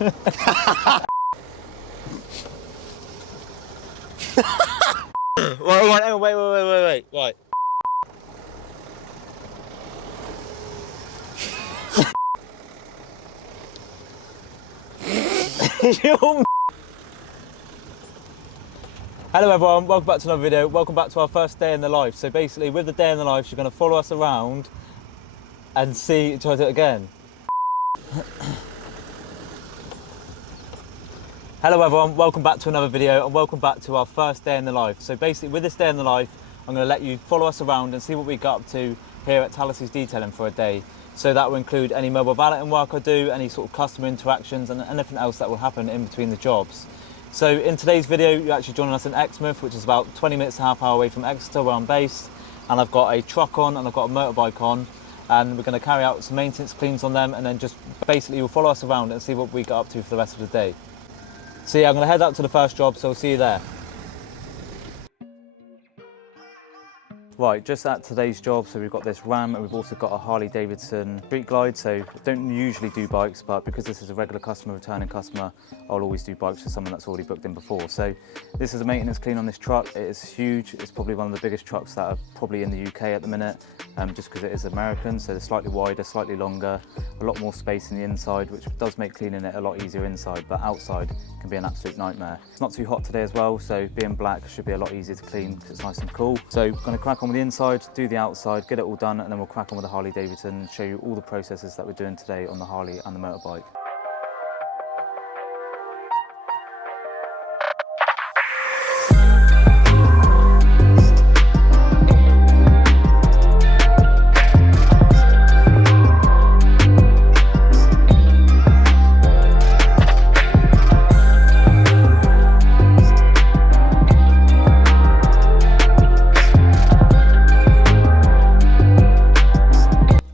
Wait. Right. Hello everyone, welcome back to another video. Welcome back to our first day in the life. So basically with the day in the life, you're going to follow us around and see, try to do it again. Hello everyone, welcome back to another video and welcome back to our first day in the life. So basically with this day in the life, I'm going to let you follow us around and see what we got up to here at TALASI'S detailing for a day. So that will include any mobile valeting work I do, any sort of customer interactions and anything else that will happen in between the jobs. So in today's video, you're actually joining us in Exmouth, which is about 20 minutes to half hour away from Exeter where I'm based. And I've got a truck on and I've got a motorbike on. And we're going to carry out some maintenance cleans on them and then just basically you'll follow us around and see what we got up to for the rest of the day. So yeah, I'm going to head out to the first job, so I'll see you there. Right, just at today's job, so we've got this Ram and we've also got a Harley Davidson Street Glide. So I don't usually do bikes, but because this is a regular customer, returning customer, I'll always do bikes for someone that's already booked in before. So this is a maintenance clean on this truck. It is huge. It's probably one of the biggest trucks that are probably in the UK at the minute, just because it is American. So they're slightly wider, slightly longer, a lot more space in the inside, which does make cleaning it a lot easier inside, but outside can be an absolute nightmare. It's not too hot today as well, so being black should be a lot easier to clean because it's nice and cool. So I'm going to crack on with the inside, do the outside, get it all done, and then we'll crack on with the Harley Davidson and show you all the processes that we're doing today on the Harley and the motorbike.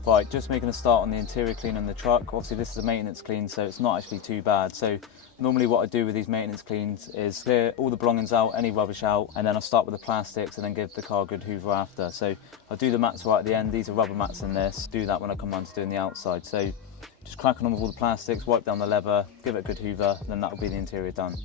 Right, just making a start on the interior clean on the truck. Obviously this is a maintenance clean, so it's not actually too bad. So normally what I do with these maintenance cleans is clear all the belongings out, any rubbish out, and then I'll start with the plastics and then give the car a good hoover after. So I'll do the mats right at the end. These are rubber mats in this. Do that when I come on to doing the outside. So just cracking on with all the plastics, wipe down the leather, give it a good hoover, and then that'll be the interior done.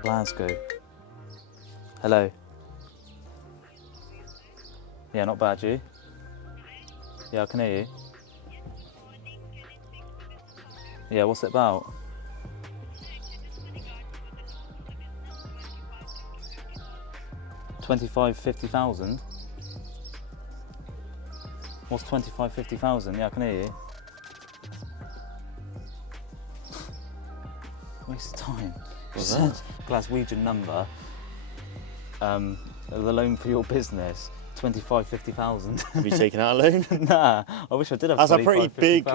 Glasgow. Hello. Yeah, not bad, you? Yeah, I can hear you. Yeah, what's it about? $25,000-50,000? What's 25,000-50,000? Yeah, I can hear you. Waste of time. What's that? Glaswegian number, the loan for your business, 25,000-50,000. Have you taken out a loan? Nah, I wish I did have. That's a pretty big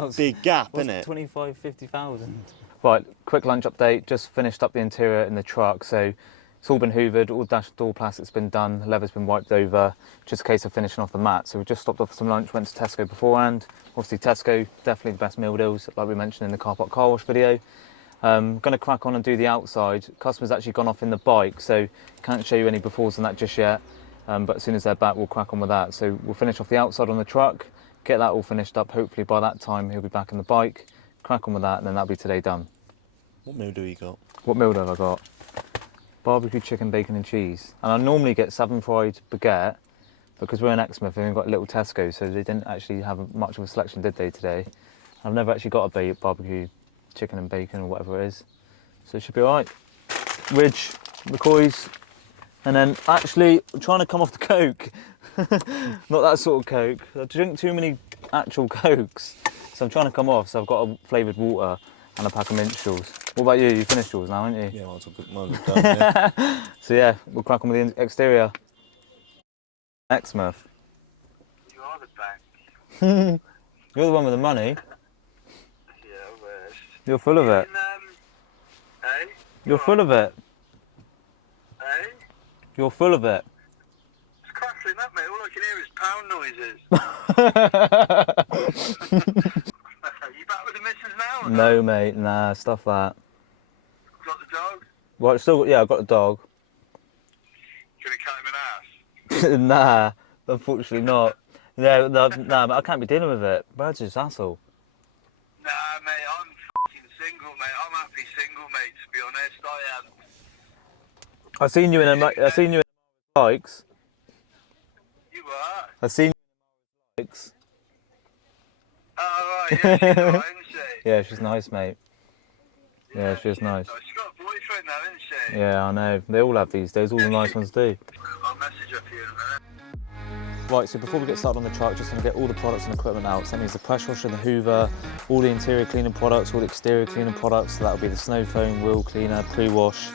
gap, isn't it? 25,000-50,000. Right, quick lunch update. Just finished up the interior in the truck, so it's all been hoovered, all dash door plastic's been done, the leather's been wiped over, just a case of finishing off the mat. So we just stopped off for some lunch, went to Tesco beforehand. Obviously Tesco, definitely the best meal deals, like we mentioned in the car park car wash video. Going to crack on and do the outside. Customer's actually gone off in the bike, so can't show you any befores on that just yet. But as soon as they're back, we'll crack on with that. So we'll finish off the outside on the truck, get that all finished up. Hopefully by that time he'll be back in the bike, crack on with that, and then that'll be today done. What meal do you got? What meal have I got? Barbecue chicken, bacon and cheese. And I normally get 7 fried baguette, because we're in Exmouth and we've got a little Tesco, so they didn't actually have much of a selection, did they, today? I've never actually got a barbecue chicken and bacon or whatever it is, so it should be all right. Ridge, McCoy's, and then actually I'm trying to come off the coke. Not that sort of Coke. I drink too many actual Cokes. So I'm trying to come off, so I've got a flavoured water and a pack of Minstrels. What about you? You finished yours now, haven't you? Yeah, mine's done, yeah. So yeah, we'll crack on with the exterior. Exmouth. You are the bank. You're the one with the money. Yeah, where's... You're full of it. Hey? You're full of it. Hey? You're full of it. It's crackling up, mate. All I can hear is pound noises. You back with the missus now? Or No, mate, nah, stuff that. Got the dog? Well, still, yeah, I've got a dog. Gonna cut him an ass? Nah, unfortunately not. No, nah, but I can't be dealing with it. Birds is hassle. Nah, mate, I'm fucking single, mate. I'm happy single, mate, to be honest. I am. I seen you in bikes. You are? I seen you in bikes. Oh, right, yeah, she's alright, isn't she? Yeah, she's nice, mate. Yeah, she's nice. She's got a boyfriend now, isn't she? Yeah, I know. They all have these days. All the nice ones do. I'll message her for you in a minute. Right, so before we get started on the truck, just going to get all the products and equipment out. So that means the pressure washer, the hoover, all the interior cleaning products, all the exterior cleaning products. So that'll be the snow foam, wheel cleaner, pre-wash,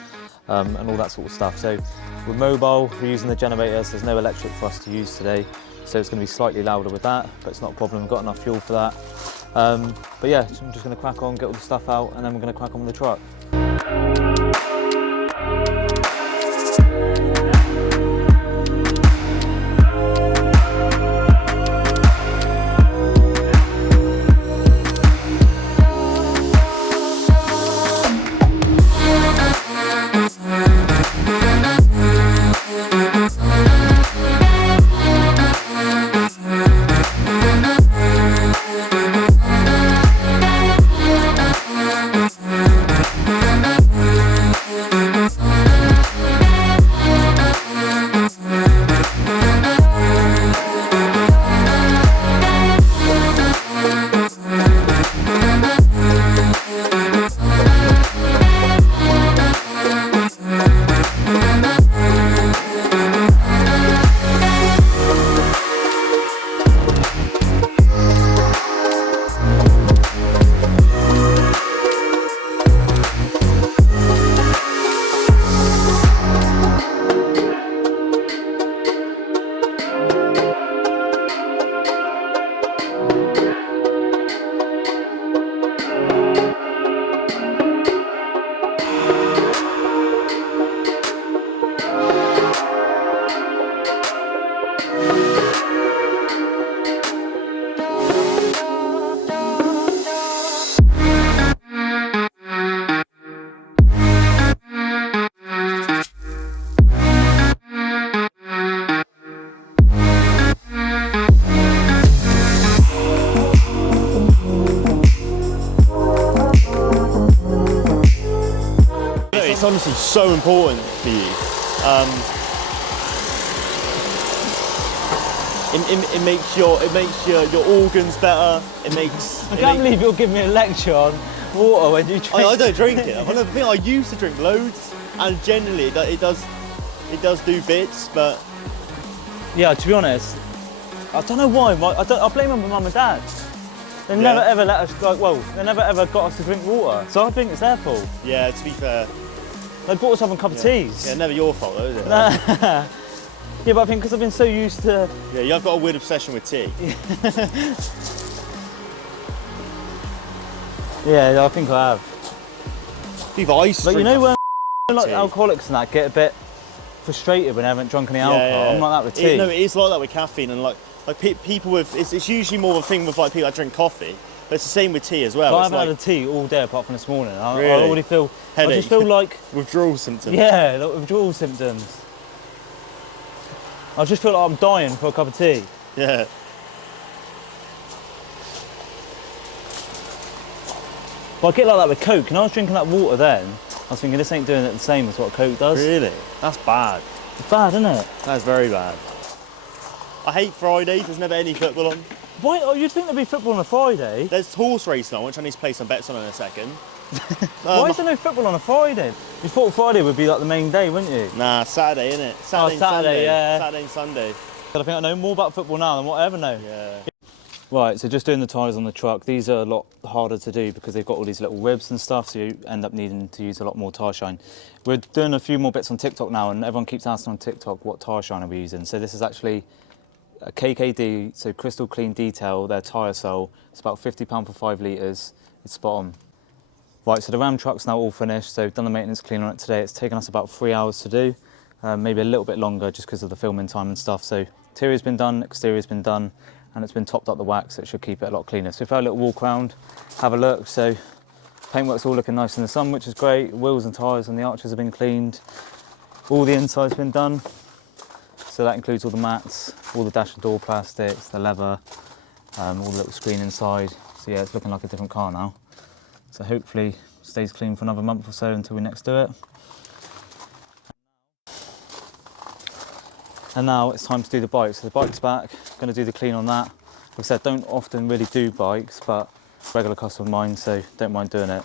and all that sort of stuff. So we're mobile, we're using the generators. There's no electric for us to use today. So it's going to be slightly louder with that, but it's not a problem. We've got enough fuel for that. But yeah, so I'm just going to crack on, get all the stuff out, and then we're going to crack on with the truck. It's honestly so important for you. It makes your organs better. I can't believe you're giving me a lecture on water when you drink. I don't drink it. I think I used to drink loads, and generally it does do bits, but Yeah, to be honest, I don't know why. I blame my mum and dad. They never ever let us, they never ever got us to drink water. So I think it's their fault. yeah. To be fair, They bought us up a cup of teas. yeah, never your fault though, is it? Yeah, but I think because I've been so used to... Yeah, you've got a weird obsession with tea. Yeah, I think I have. Dude, I used to But you drink know when like tea. alcoholics and that get a bit frustrated when they haven't drunk any alcohol? I'm like that with tea. No, it is like that with caffeine, and like people with it's usually more of a thing with like people that drink coffee, but it's the same with tea as well. I It's haven't like had a tea all day apart from this morning. I Really? already feel... Headache. I just feel like... withdrawal symptoms. Yeah, like withdrawal symptoms. I just feel like I'm dying for a cup of tea. Yeah. But I get like that with Coke. And I was drinking that water then, I was thinking this ain't doing it the same as what Coke does. Really? That's bad. It's bad, isn't it? That's very bad. I hate Fridays. There's never any football on. Why? Oh, you'd think there'd be football on a Friday. There's horse racing on, which I need to play some bets on in a second. Why is there no football on a Friday? You thought Friday would be like the main day, wouldn't you? Nah, Saturday, innit? Saturday and Saturday, Sunday. yeah. Saturday and Sunday. But I think I know more about football now than what I ever know. Yeah. Right, so just doing the tyres on the truck. These are a lot harder to do because they've got all these little ribs and stuff, so you end up needing to use a lot more tyre shine. We're doing a few more bits on TikTok now, and everyone keeps asking on TikTok what tyre shine are we using. So this is actually a KKD, so Crystal Clean Detail, their tyre sole. It's about £50 for 5 litres. It's spot on. Right, so the Ram truck's now all finished, so we've done the maintenance clean on it today. It's taken us about 3 hours to do, maybe a little bit longer just because of the filming time and stuff. So interior's been done, exterior's been done, and it's been topped up the wax, so it should keep it a lot cleaner. So we've had a little walk around, have a look. So paintwork's all looking nice in the sun, which is great. Wheels and tyres and the arches have been cleaned. All the inside's been done. So that includes all the mats, all the dash and door plastics, the leather, all the little screen inside. So yeah, it's looking like a different car now. So hopefully stays clean for another month or so until we next do it. And now it's time to do the bike. So the bike's back, going to do the clean on that. Like I said, don't often really do bikes, but regular customer of mine, so don't mind doing it.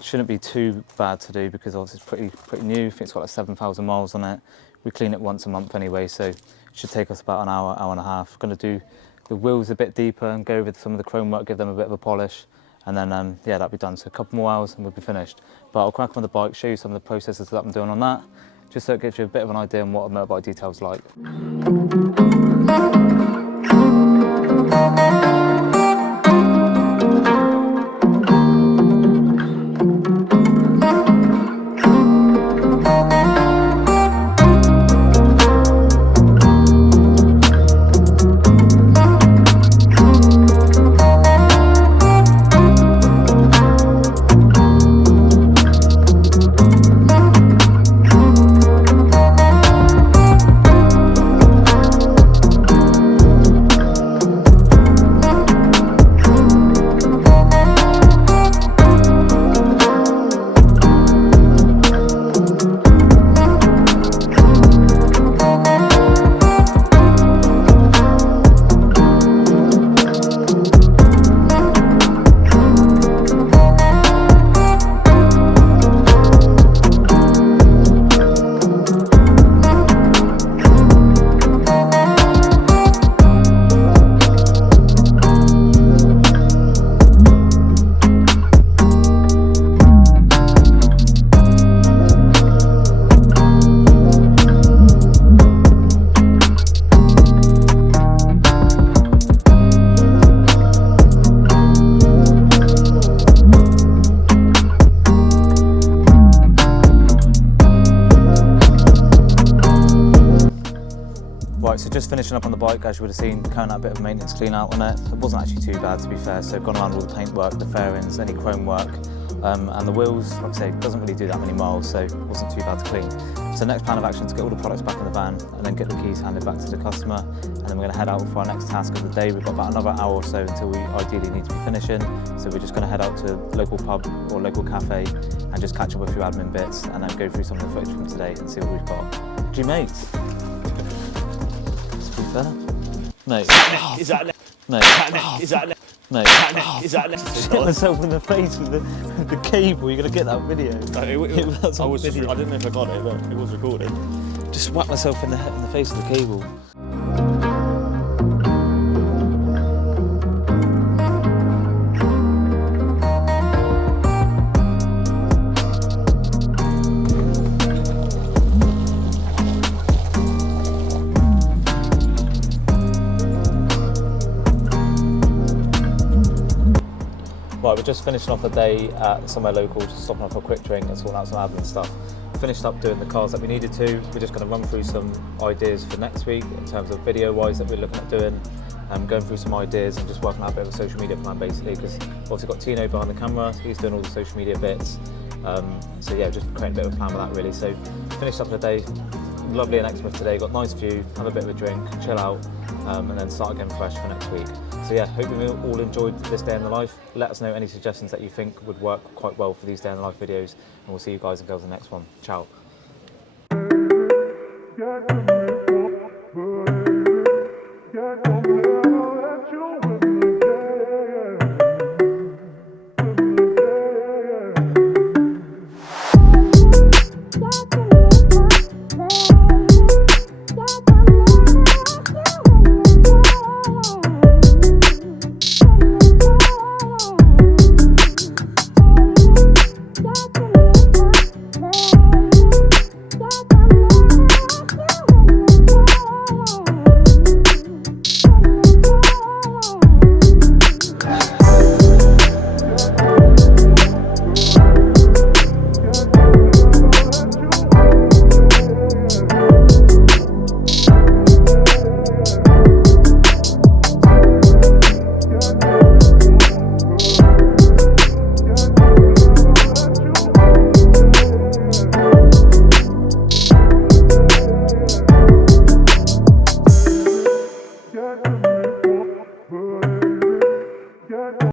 Shouldn't be too bad to do because obviously it's pretty new. I think it's got like 7,000 miles on it. We clean it once a month anyway, so it should take us about an hour, hour and a half. Going to do the wheels a bit deeper and go over some of the chrome work, give them a bit of a polish, and then yeah, that'll be done. So a couple more hours and we'll be finished. But I'll crack on the bike, show you some of the processes that I'm doing on that, just so it gives you a bit of an idea on what a motorbike detail's like. Right, so just finishing up on the bike, as you would have seen, carrying out a bit of maintenance clean out on it. It wasn't actually too bad, to be fair, so gone around all the paint work, the fairings, any chrome work, and the wheels, like I say, doesn't really do that many miles, so it wasn't too bad to clean. So next plan of action is to get all the products back in the van and then get the keys handed back to the customer, and then we're going to head out for our next task of the day. We've got about another hour or so until we ideally need to be finishing, so we're just going to head out to a local pub or local cafe and just catch up with a few admin bits and then go through some of the footage from today and see what we've got. Gee, mates. Mate. Is that Mate. Is that Mate. Is that Shot myself in the face with the cable. You're gonna get that video. I was video. I didn't know if I got it, but it was recorded. Just whacked myself in the face with the cable. Right, we're just finishing off the day at somewhere local, just stopping off for a quick drink and sorting out some admin stuff. Finished up doing the cars that we needed to. We're just going to run through some ideas for next week in terms of video-wise that we're looking at doing. Going through some ideas and just working out a bit of a social media plan basically, because obviously got Tino behind the camera, so he's doing all the social media bits. So yeah, just creating a bit of a plan with that really. So finished up the day, lovely in Exmouth today, got nice view, have a bit of a drink, chill out, and then start again fresh for next week. So yeah, hope you all enjoyed this day in the life. Let us know any suggestions that you think would work quite well for these day in the life videos, and we'll see you guys and girls in the next one. Ciao.